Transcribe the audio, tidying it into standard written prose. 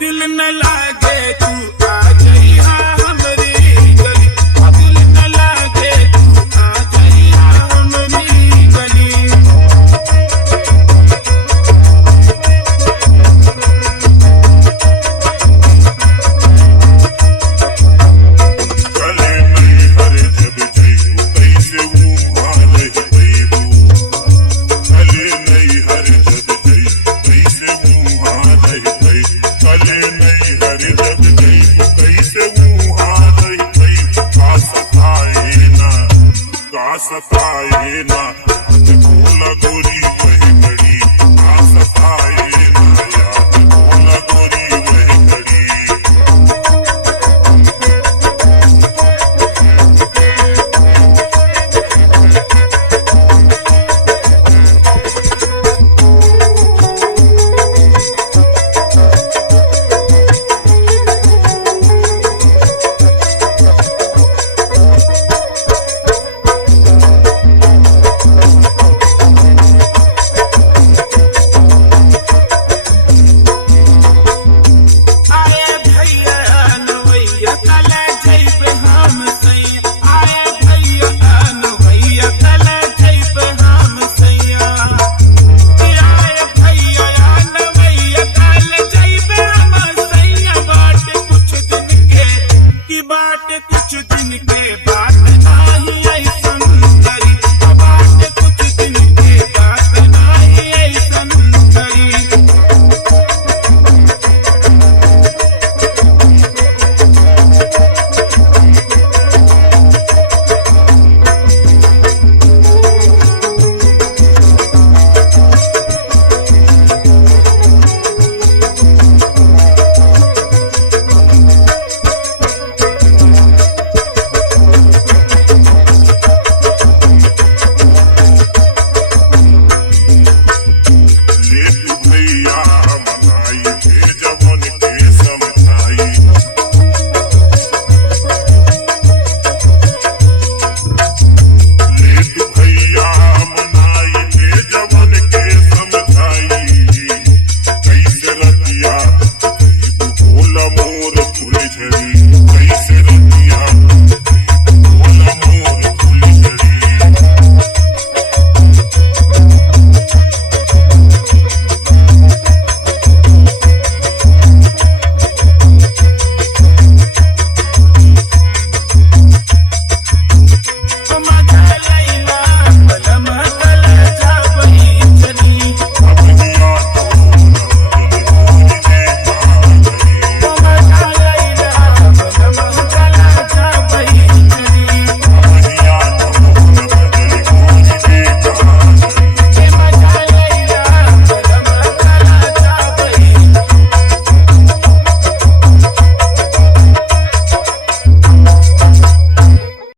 दिल न लागे तू आ जइहा हमरी गली, दिल न लागे तू आ जइहा हमरी गली। चले नहीं हर जब जइबू कैसे वहाँ रह जइबू, चले नहीं हर जब जइबू कैसे वहाँ रह जइबू, चले नहीं हर जब जइबू कैसे वहाँ रह जइबू। का सताए ना याद भोला गोरी वही घड़ी, का सताए ना याद भोला गोरी वही घड़ी। कुछ दिन के बात नहीं ऐसन करी, बात कुछ दिन के बात नहीं ऐसन करी। Moor,